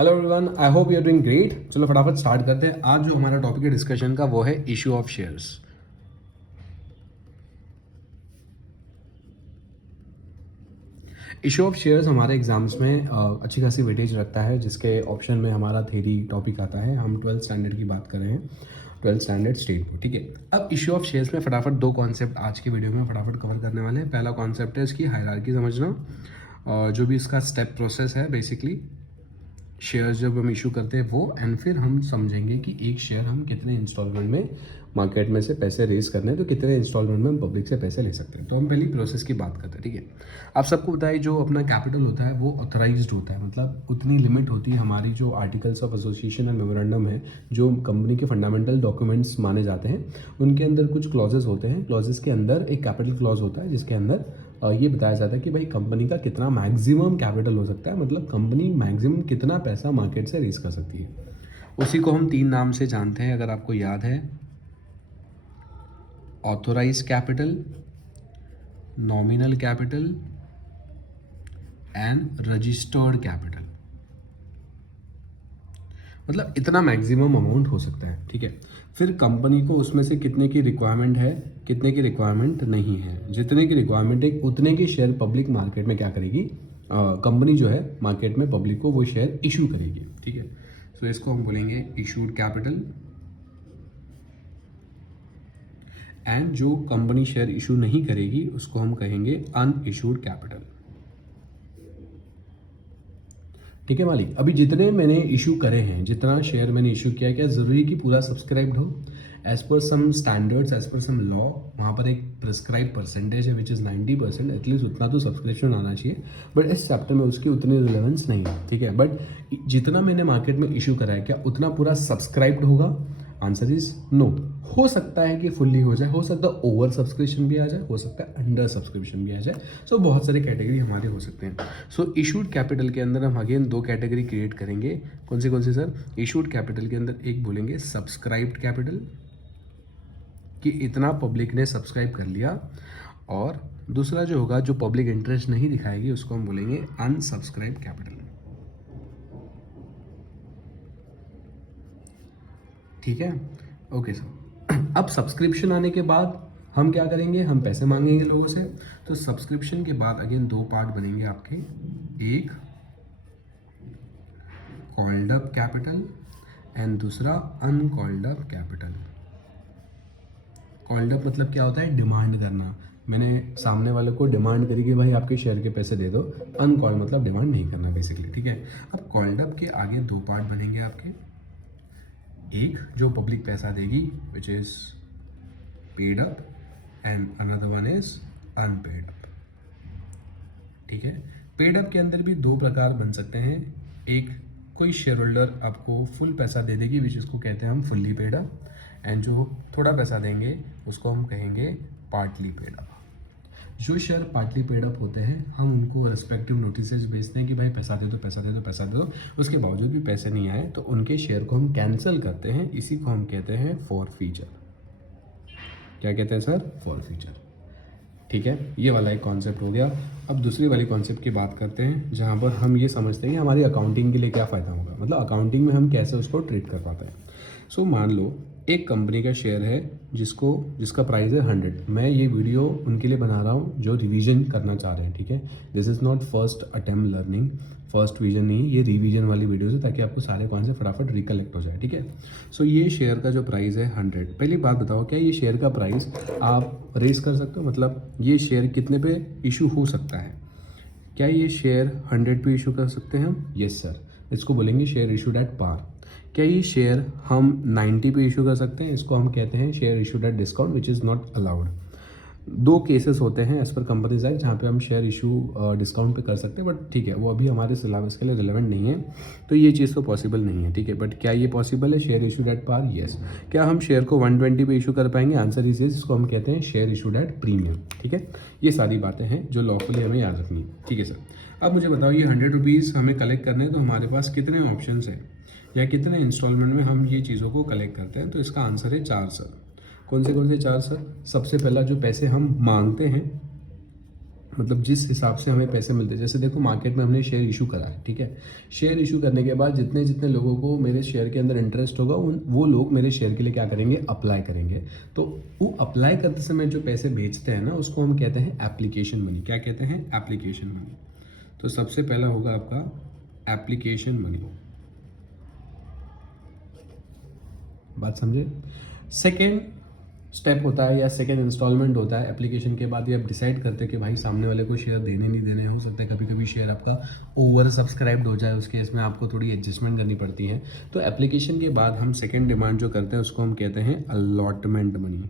Hello everyone, I hope you are doing great. चलो फटाफट start करते हैं। आज जो हमारा टॉपिक है डिस्कशन का वो है issue of shares. Issue of shares हमारे एग्जाम्स में अच्छी खासी वेटेज रखता है, जिसके ऑप्शन में हमारा थ्योरी टॉपिक आता है। हम 12th स्टैंडर्ड की बात कर रहे हैं, 12th स्टैंडर्ड स्टेट में। ठीक है, अब इशू ऑफ शेयर्स में फटाफट दो कॉन्सेप्ट आज की वीडियो में फटाफट कवर करने वाले हैं। पहला कॉन्सेप्ट है इसकी हायरार्की समझना, और जो भी इसका स्टेप प्रोसेस है बेसिकली शेयर्स जब हम इशू करते हैं वो, एंड फिर हम समझेंगे कि एक शेयर हम कितने इंस्टॉलमेंट में मार्केट में से पैसे रेज करने हैं, तो कितने इंस्टॉलमेंट में हम पब्लिक से पैसे ले सकते हैं। तो हम पहली प्रोसेस की बात करते हैं। ठीक है, आप सबको बताइए जो अपना कैपिटल होता है वो ऑथराइज्ड होता है, मतलब उतनी लिमिट होती है। हमारी जो articles of association and memorandum है, जो कंपनी के फंडामेंटल डॉक्यूमेंट्स माने जाते हैं, उनके अंदर कुछ क्लॉजेस होते हैं। क्लॉजेस के अंदर एक कैपिटल क्लॉज होता है जिसके अंदर ये बताया जाता है कि भाई कंपनी का कितना मैक्सिमम कैपिटल हो सकता है, मतलब कंपनी मैक्सिमम कितना पैसा मार्केट से रेज कर सकती है। उसी को हम तीन नाम से जानते हैं, अगर आपको याद है। Authorise capital, nominal capital and registered capital. मतलब इतना मैक्सिमम अमाउंट हो सकता है। ठीक है, फिर कंपनी को उसमें से कितने की रिक्वायरमेंट है, कितने की रिक्वायरमेंट नहीं है। जितने की रिक्वायरमेंट है उतने के शेयर पब्लिक मार्केट में क्या करेगी, कंपनी जो है मार्केट में पब्लिक को वो शेयर इशू करेगी। ठीक है, तो इसको हम बोलेंगे इशूड कैपिटल। एंड जो कंपनी शेयर इशू नहीं करेगी उसको हम कहेंगे अनइशूड कैपिटल। ठीक है मालिक, अभी जितने मैंने इशू करे हैं, जितना शेयर मैंने इशू किया, क्या जरूरी कि पूरा सब्सक्राइब्ड हो? एज पर सम स्टैंडर्ड्स, एज पर सम लॉ, वहाँ पर एक प्रिस्क्राइब परसेंटेज है विच इज़ 90%। एटलीस्ट उतना तो सब्सक्रिप्शन आना चाहिए, बट इस चैप्टर में उसकी उतनी रिलेवेंस नहीं है। ठीक है, बट जितना मैंने मार्केट में इशू करा है क्या उतना पूरा सब्सक्राइब्ड होगा? Answer is no. हो सकता है कि फुल्ली हो जाए, हो सकता है ओवर सब्सक्रिप्शन भी आ जाए, हो सकता है अंडर सब्सक्रिप्शन भी आ जाए। सो बहुत सारे कैटेगरी हमारे हो सकते हैं। सो इशूड कैपिटल के अंदर हम अगेन दो कैटेगरी क्रिएट करेंगे। कौन से सर? इशूड कैपिटल के अंदर एक बोलेंगे सब्सक्राइब्ड कैपिटल, कि इतना पब्लिक ने सब्सक्राइब कर लिया, और दूसरा जो होगा जो पब्लिक इंटरेस्ट नहीं दिखाएगी उसको हम बोलेंगे अनसब्सक्राइब कैपिटल। ठीक है, ओके सर। अब सब्सक्रिप्शन आने के बाद हम क्या करेंगे, हम पैसे मांगेंगे लोगों से। तो सब्सक्रिप्शन के बाद अगेन दो पार्ट बनेंगे आपके, एक कॉल्ड अप कैपिटल एंड दूसरा uncalled up capital. Called up मतलब क्या होता है? डिमांड करना। मैंने सामने वाले को डिमांड करी कि भाई आपके शेयर के पैसे दे दो। अनकॉल्ड मतलब डिमांड नहीं करना बेसिकली। ठीक है, अब कॉल्ड अप के आगे दो पार्ट बनेंगे आपके, एक जो पब्लिक पैसा देगी which is paid up and another one is unpaid up. ठीक है, पेड अप के अंदर भी दो प्रकार बन सकते हैं। एक, कोई शेयर होल्डर आपको फुल पैसा दे देगी विच इसको कहते हैं हम फुल्ली पेड अप, एंड जो थोड़ा पैसा देंगे उसको हम कहेंगे पार्टली पेड अप। जो शेयर पार्टली पेड अप होते हैं हम उनको रेस्पेक्टिव नोटिसेज भेजते हैं कि भाई पैसा दे दो, पैसा दे दो, पैसा दे दो। उसके बावजूद भी पैसे नहीं आए तो उनके शेयर को हम कैंसिल करते हैं। इसी को हम कहते हैं फॉरफीचर। क्या कहते हैं सर? फॉरफीचर। ठीक है, ये वाला एक कॉन्सेप्ट हो गया। अब दूसरी वाली कॉन्सेप्ट की बात करते हैं, जहाँ पर हम ये समझते हैं कि हमारी अकाउंटिंग के लिए क्या फ़ायदा होगा, मतलब अकाउंटिंग में हम कैसे उसको ट्रीट कर पाते हैं। सो मान लो एक कंपनी का शेयर है जिसका प्राइस है 100। मैं ये वीडियो उनके लिए बना रहा हूँ जो रिवीजन करना चाह रहे हैं। ठीक है, this is not first attempt learning, first vision नहीं, ये रिवीजन वाली वीडियोज़ है ताकि आपको सारे कॉन्सेप्ट फटाफट रिकलेक्ट हो जाए। ठीक है, सो ये शेयर का जो प्राइस है 100। पहली बात बताओ, क्या ये शेयर का प्राइस आप रेस कर सकते हो? मतलब ये शेयर कितने पे इशू हो सकता है? क्या ये शेयर 100 पे इशू कर सकते हैं हम? यस सर, इसको बोलेंगे शेयर इशूड एट पार। क्या ये शेयर हम 90 पे इशू कर सकते हैं? इसको हम कहते हैं share issued at discount which is not allowed. दो केसेस होते हैं एज पर कंपनीज एक्ट जहाँ पे हम शेयर इशू डिस्काउंट पे कर सकते हैं, बट ठीक है वो अभी हमारे सिलेबस के लिए रिलेवेंट नहीं है, तो ये चीज़ तो पॉसिबल नहीं है। ठीक है, बट क्या ये पॉसिबल है share issued at par? Yes. क्या हम शेयर को 120 पे इशू कर पाएंगे? Answer is yes. इसको हम कहते हैं शेयर इशूड एट प्रीमियम। ठीक है, ये सारी बातें हैं जो लॉफुली हमें याद रखनी है। ठीक है सर, अब मुझे बताओ ये 100 रुपीज़ हमें कलेक्ट करने हैं, तो हमारे पास कितने ऑप्शन हैं या कितने इंस्टॉलमेंट में हम ये चीज़ों को कलेक्ट करते हैं? तो इसका आंसर है 4 सर। कौन से 4 सर? सबसे पहला जो पैसे हम मांगते हैं मतलब जिस हिसाब से हमें पैसे मिलते हैं, जैसे देखो मार्केट में हमने शेयर इशू करा है, ठीक है। शेयर इशू करने के बाद जितने जितने लोगों को मेरे शेयर के अंदर इंटरेस्ट होगा वो लोग मेरे शेयर के लिए क्या करेंगे, अप्लाई करेंगे। तो वो अप्लाई करते समय जो पैसे भेजते हैं ना, उसको हम कहते हैं एप्लीकेशन मनी। क्या कहते हैं, एप्लीकेशन मनी। तो सबसे पहला होगा आपका एप्लीकेशन मनी, बात समझे। सेकेंड स्टेप होता है या सेकेंड इंस्टॉलमेंट होता है एप्लीकेशन के बाद, ये आप डिसाइड करते हैं कि भाई सामने वाले को शेयर देने नहीं देने। हो सकता है कभी कभी शेयर आपका ओवर सब्सक्राइब्ड हो जाए, उस केस में आपको थोड़ी एडजस्टमेंट करनी पड़ती है। तो एप्लीकेशन के बाद हम सेकेंड डिमांड जो करते हैं उसको हम कहते हैं अलॉटमेंट मनी।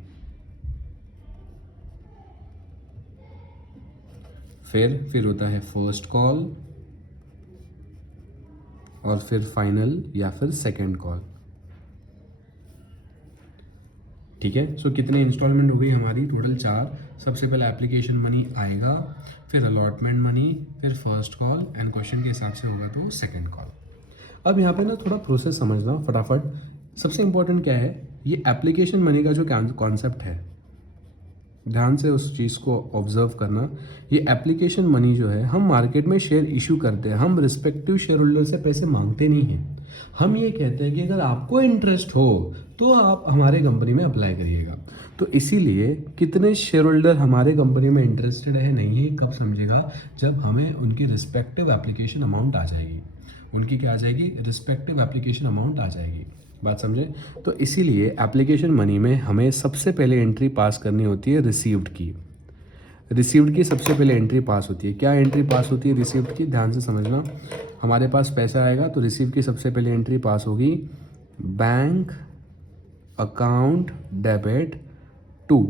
फिर होता है फर्स्ट कॉल, और फिर फाइनल या फिर सेकेंड कॉल, ठीक है। सो कितने इंस्टॉलमेंट हो गई हमारी, टोटल 4। सबसे पहले एप्लीकेशन मनी आएगा, फिर अलॉटमेंट मनी, फिर फर्स्ट कॉल, एंड क्वेश्चन के हिसाब से होगा तो सेकंड कॉल। अब यहाँ पे ना थोड़ा प्रोसेस समझना फटाफट। सबसे इंपॉर्टेंट क्या है, ये एप्लीकेशन मनी का जो कॉन्सेप्ट है, ध्यान से उस चीज़ को ऑब्जर्व करना। ये एप्लीकेशन मनी जो है, हम मार्केट में शेयर इशू करते हैं, हम रिस्पेक्टिव शेयर होल्डर से पैसे मांगते नहीं हैं। हम ये कहते हैं कि अगर आपको इंटरेस्ट हो तो आप हमारे कंपनी में अप्लाई करिएगा। तो इसीलिए कितने शेयर होल्डर हमारे कंपनी में इंटरेस्टेड है नहीं है, कब समझेगा, जब हमें उनकी रिस्पेक्टिव एप्लीकेशन अमाउंट आ जाएगी। उनकी क्या आ जाएगी, रिस्पेक्टिव एप्लीकेशन अमाउंट आ जाएगी, बात समझे। तो इसीलिए एप्लीकेशन मनी में हमें सबसे पहले एंट्री पास करनी होती है रिसीव्ड की। रिसीव्ड की सबसे पहले एंट्री पास होती है। क्या एंट्री पास होती है रिसीव्ड की, ध्यान से समझना। हमारे पास पैसा आएगा तो रिसीव की सबसे पहले एंट्री पास होगी बैंक अकाउंट डेबिट टू।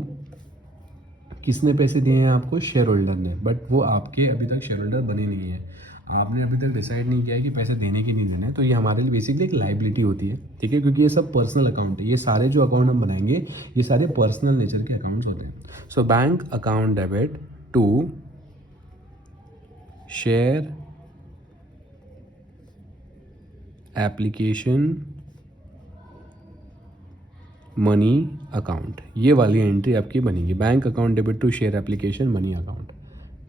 किसने पैसे दिए हैं आपको, शेयर होल्डर ने, बट वो आपके अभी तक शेयर होल्डर बने नहीं है। आपने अभी तक डिसाइड नहीं किया है कि पैसे देने की नहीं देना है। तो ये हमारे लिए बेसिकली एक लाइबिलिटी होती है, ठीक है, क्योंकि ये सब पर्सनल अकाउंट है। ये सारे जो अकाउंट हम बनाएंगे ये सारे पर्सनल नेचर के अकाउंट्स होते हैं। So bank account debit to share application money account, ये वाली एंट्री आपकी बनेगी, bank account debit to share application money account,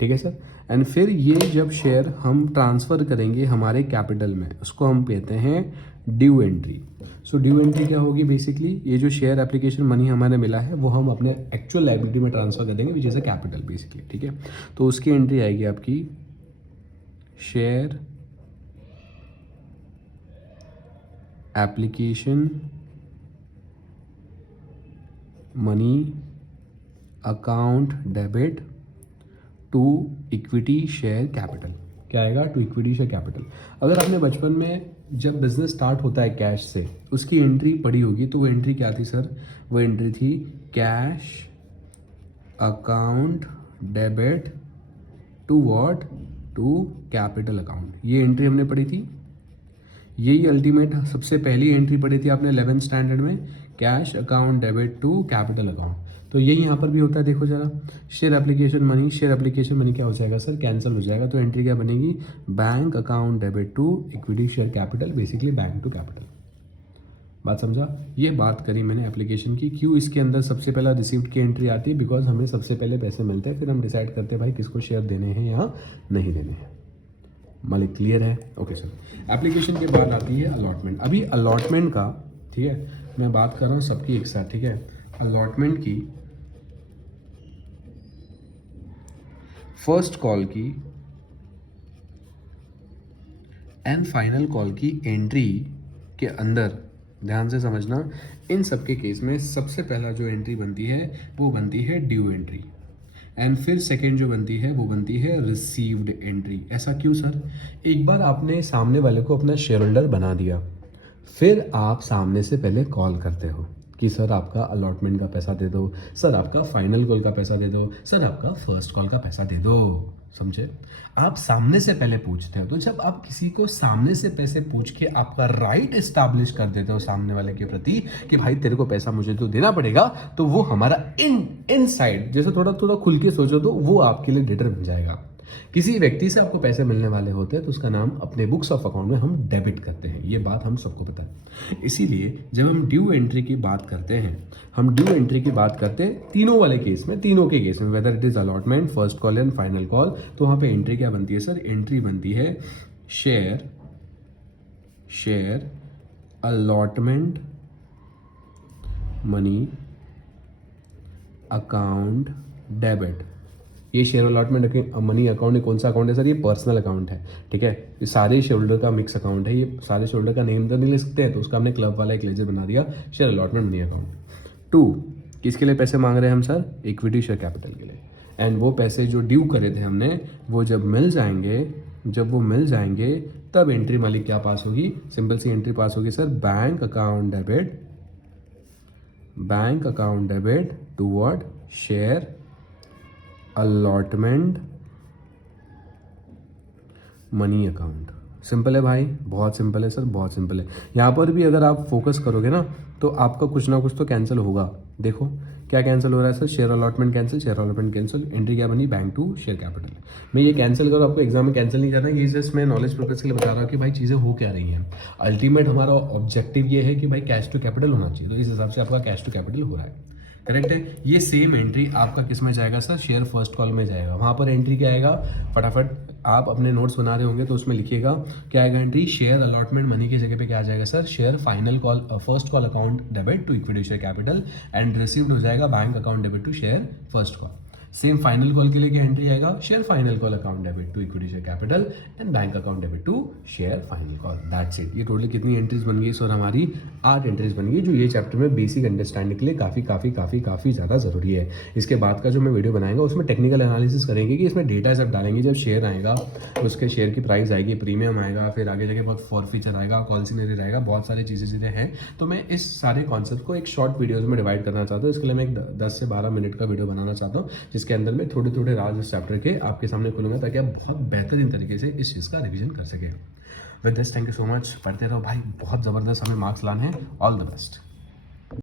ठीक है सर। एंड फिर ये जब शेयर हम ट्रांसफ़र करेंगे हमारे कैपिटल में, उसको हम कहते हैं due entry. So due entry क्या होगी, बेसिकली ये जो शेयर एप्लीकेशन मनी हमारे मिला है वो हम अपने एक्चुअल लायबिलिटी में ट्रांसफ़र कर देंगे, which is a capital basically, ठीक है। तो उसकी एंट्री आएगी आपकी share application money account debit to equity share capital. क्या आएगा, टू इक्विटी शेयर कैपिटल। अगर आपने बचपन में जब बिजनेस स्टार्ट होता है कैश से, उसकी एंट्री पड़ी होगी, तो वो एंट्री क्या थी सर, वो एंट्री थी cash account debit to what, to capital account. ये एंट्री हमने पढ़ी थी, यही अल्टीमेट सबसे पहली एंट्री पढ़ी थी आपने 11th स्टैंडर्ड में, cash account debit to capital account. तो यही यहाँ पर भी होता है, देखो जरा, share application money, share application money क्या हो जाएगा सर, कैंसिल हो जाएगा। तो एंट्री क्या बनेगी, bank account debit to equity share capital, basically bank to capital, बात समझा। ये बात करी मैंने एप्लीकेशन की। क्यों इसके अंदर सबसे पहला रिसीव्ड की एंट्री आती है, बिकॉज हमें सबसे पहले पैसे मिलते हैं, फिर हम डिसाइड करते हैं भाई किसको शेयर देने हैं या नहीं देने हैं। मालिक क्लियर है, ओके सर। एप्लीकेशन के बाद आती है अलॉटमेंट। अभी अलॉटमेंट का, ठीक है, मैं बात कर रहा हूँ सबकी एक साथ, ठीक है। अलॉटमेंट की फर्स्ट कॉल की एंड फाइनल कॉल की एंट्री के अंदर ध्यान से समझना, इन सब के केस में सबसे पहला जो एंट्री बनती है वो बनती है ड्यू एंट्री, एंड फिर सेकेंड जो बनती है वो बनती है रिसीव्ड एंट्री। ऐसा क्यों सर, एक बार आपने सामने वाले को अपना शेयर होल्डर बना दिया, फिर आप सामने से पहले कॉल करते हो कि सर आपका अलॉटमेंट का पैसा दे दो, सर आपका फाइनल कॉल का पैसा दे दो, सर आपका फर्स्ट कॉल का पैसा दे दो, समझे। आप सामने से पहले पूछते हो। तो जब आप किसी को सामने से पैसे पूछ के आपका राइट एस्टैब्लिश कर देते हो सामने वाले के प्रति कि भाई तेरे को पैसा मुझे तो देना पड़ेगा, तो वो हमारा इन साइड, जैसे थोड़ा थोड़ा खुल के सोचो तो वो आपके लिए डेटर बन जाएगा। किसी व्यक्ति से आपको पैसे मिलने वाले होते हैं तो उसका नाम अपने बुक्स ऑफ अकाउंट में हम डेबिट करते हैं, ये बात हम सबको पता है। इसीलिए जब हम ड्यू एंट्री की बात करते हैं, हम ड्यू एंट्री की बात करते हैं तीनों वाले केस में, तीनों के केस में, whether it is allotment, first call and final call, तो वहाँ पे एंट्री क्या बनती है सर? एंट्री बनती है share allotment money account debit. ये शेयर अलॉटमेंट मनी अकाउंट कौन सा अकाउंट है सर? ये पर्सनल अकाउंट है, ठीक है। ये सारे शेयर होल्डर का मिक्स अकाउंट है, ये सारे शेयर होल्डर का नेम तो नहीं ले सकते हैं, तो उसका हमने क्लब वाला एक लेजर बना दिया, शेयर अलॉटमेंट मनी अकाउंट। 2, किसके लिए पैसे मांग रहे हैं हम सर? इक्विटी शेयर कैपिटल के लिए। एंड वो पैसे जो ड्यू करे थे हमने, वो जब मिल जाएंगे तब एंट्री मालिक क्या पास होगी? सिंपल सी एंट्री पास होगी sir, bank account debit toward share allotment money account. Simple है भाई, बहुत सिंपल है सर, बहुत सिंपल है। यहाँ पर भी अगर आप फोकस करोगे ना तो आपका कुछ ना कुछ तो कैंसिल होगा। देखो क्या कैंसिल हो रहा है sir? Share allotment cancel, entry क्या बनी? Bank to share capital. मैं ये कैंसिल करूँ, आपको एग्जाम में कैंसिल नहीं करना, ये जस्ट मैं नॉलेज पर्पज के लिए बता रहा हूँ कि भाई चीज़ें हो क्या रही हैं। अल्टीमेट हमारा ऑब्जेक्टिव ये है कि भाई कैश टू कैपिटल होना चाहिए, तो इस हिसाब से आपका कैश टू कैपिटल हो रहा है, करेक्ट है। ये सेम एंट्री आपका किस में जाएगा सर? शेयर फर्स्ट कॉल में जाएगा। वहाँ पर एंट्री क्या आएगा? फटाफट आप अपने नोट्स बना रहे होंगे तो उसमें लिखिएगा क्या आएगा एंट्री? शेयर अलॉटमेंट मनी की जगह पे क्या आ जाएगा sir? Share final call first call account debit to equity share capital and received हो जाएगा bank account debit to share first call. Same final call के लिए क्या एंट्री आएगा? Share final call account debit to equity share capital and bank account debit to share final call. That's it. ये total कितनी entries बन गई sir? हमारी 8 entries बन गई, जो ये चैप्टर में बेसिक अंडरस्टैंडिंग के लिए काफ़ी ज़्यादा ज़रूरी है। इसके बाद का जो मैं वीडियो बनाएंगा उसमें टेक्निकल एनालिसिस करेंगे कि इसमें डेटा जब डालेंगे, जब शेयर आएगा, उसके शेयर की प्राइस आएगी, प्रीमियम आएगा, फिर आगे जाके बहुत फॉर फीचर आएगा, कॉल सीनरी आएगा, बहुत सारी चीज़ें हैं। तो मैं इस सारे कॉन्सेप्ट को एक शॉर्ट वीडियोज़ में डिवाइड करना चाहता हूँ। इसके लिए मैं एक 10 से 12 मिनट का वीडियो बनाना चाहता हूँ, जिसके अंदर में थोड़े राज इस चैप्टर के आपके सामने खोलूंगा, ताकि आप बहुत बेहतरीन तरीके से इस चीज़ का रिवीजन कर सके। With this thank you so much. पढ़ते रहो भाई, बहुत ज़बरदस्त हमें मार्क्स लाने हैं। All the best.